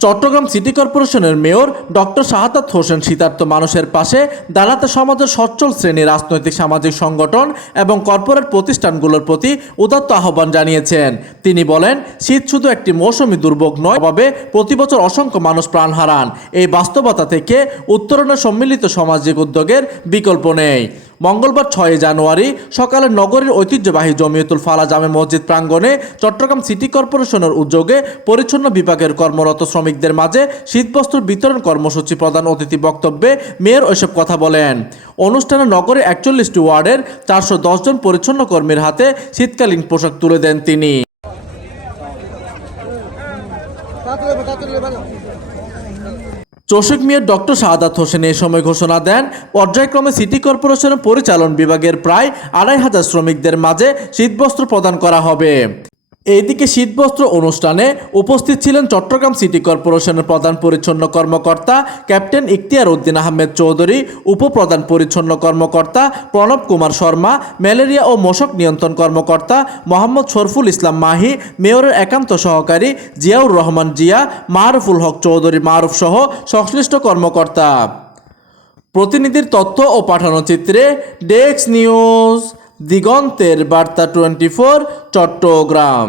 Chittagong city কর্পোরেশনের mayor doctor Shahadat Hossain শীতার্ত মানুষের পাশে দাঁড়াতে সমাজের সচ্ছল শ্রেণী, রাজনৈতিক সামাজিক সংগঠন এবং কর্পোরেট প্রতিষ্ঠানগুলোর প্রতি উদাত্ত আহ্বান জানিয়েছেন। তিনি বলেন, শীত শুধু একটি মৌসুমী দুর্যোগ নয়, তবে প্রতি বছর অসংখ্য মানুষ প্রাণ হারান। এই বাস্তবতা থেকে উত্তরণের সম্মিলিত সামাজিক উদ্যোগের বিকল্প নেই। মঙ্গলবার 6 জানুয়ারি সকালে নগরীর ঐতিহ্যবাহী জমিয়তুল ফালাহ জামে মসজিদ প্রাঙ্গণে চট্টগ্রাম সিটি কর্পোরেশনের উদ্যোগে পরিচ্ছন্ন বিভাগের কর্মরত শ্রমিকদের মাঝে শীতবস্ত্র বিতরণ কর্মসূচি প্রধান অতিথি বক্তব্যে মেয়র ওইসব কথা বলেন। অনুষ্ঠানে নগরে 41টি ওয়ার্ডের 410 জন পরিচ্ছন্ন কর্মীর হাতে শীতকালীন পোশাক তুলে দেন তিনি। চৌষক মেয়র ডক্টর শাহাদাত হোসেন এই সময় ঘোষণা দেন, পর্যায়ক্রমে সিটি কর্পোরেশনের পরিচালন বিভাগের প্রায় 2500 শ্রমিকদের মাঝে শীতবস্ত্র প্রদান করা হবে। এইদিকে শীতবস্ত্র অনুষ্ঠানে উপস্থিত ছিলেন চট্টগ্রাম সিটি কর্পোরেশনের প্রধান পরিচ্ছন্ন কর্মকর্তা ক্যাপ্টেন ইখতিয়ার উদ্দিন আহমেদ চৌধুরী, উপপ্রধান পরিচ্ছন্ন কর্মকর্তা প্রণব কুমার শর্মা, ম্যালেরিয়া ও মশক নিয়ন্ত্রণ কর্মকর্তা মোহাম্মদ শরফুল ইসলাম মাহি, মেয়রের একান্ত সহকারী জিয়াউর রহমান জিয়া, মারুফুল হক চৌধুরী মারুফ সহ সংশ্লিষ্ট কর্মকর্তা। প্রতিনিধির তথ্য ও পাঠানো চিত্রে ডেস্ক নিউজ, দিগন্তের বার্তা 24, চট্টগ্রাম।